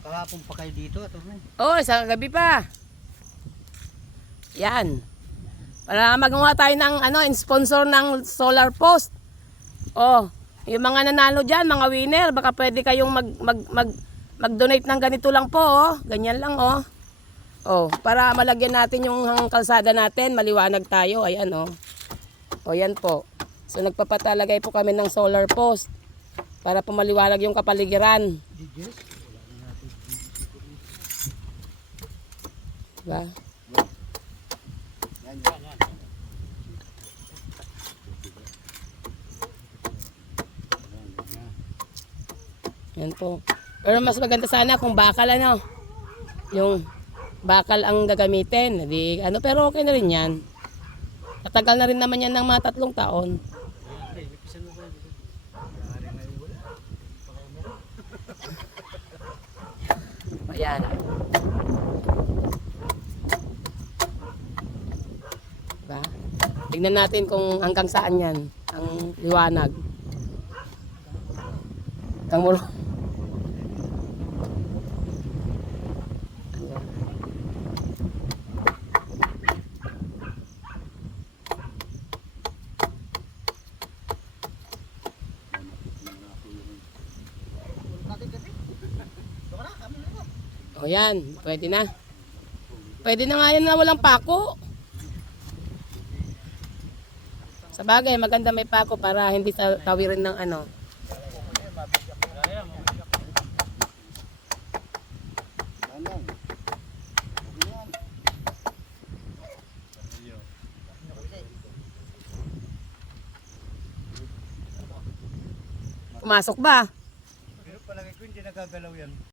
Kahapon pa kayo dito, attorney. Oh, sa gabi pa. Yan. Para magawa tayo ng sponsor ng solar post. Oh, yung mga nanalo diyan, mga winner, baka pwede kayong mag-donate ng ganito lang po, oh. Ganyan lang, oh. Oh, para malagyan natin yung kalsada natin, maliwanag tayo. Ayan, oh. Oh, yan po. So nagpapatalagay po kami ng solar post para po maliwanag yung kapaligiran. Diba? Yan po. Pero mas maganda sana kung bakal yung bakal ang gagamitin. Di, pero okay na rin yan. Tatagal na rin naman yan ng mga 3 taon. Ayan. Diba? Tignan natin kung hanggang saan yan ang liwanag. Ang mulo. O yan, pwede na. Pwede na nga yan na walang pako. Sa bagay, maganda may pako para hindi tawirin ng Pumasok ba? Pero palagi ko hindi nagagalaw yan.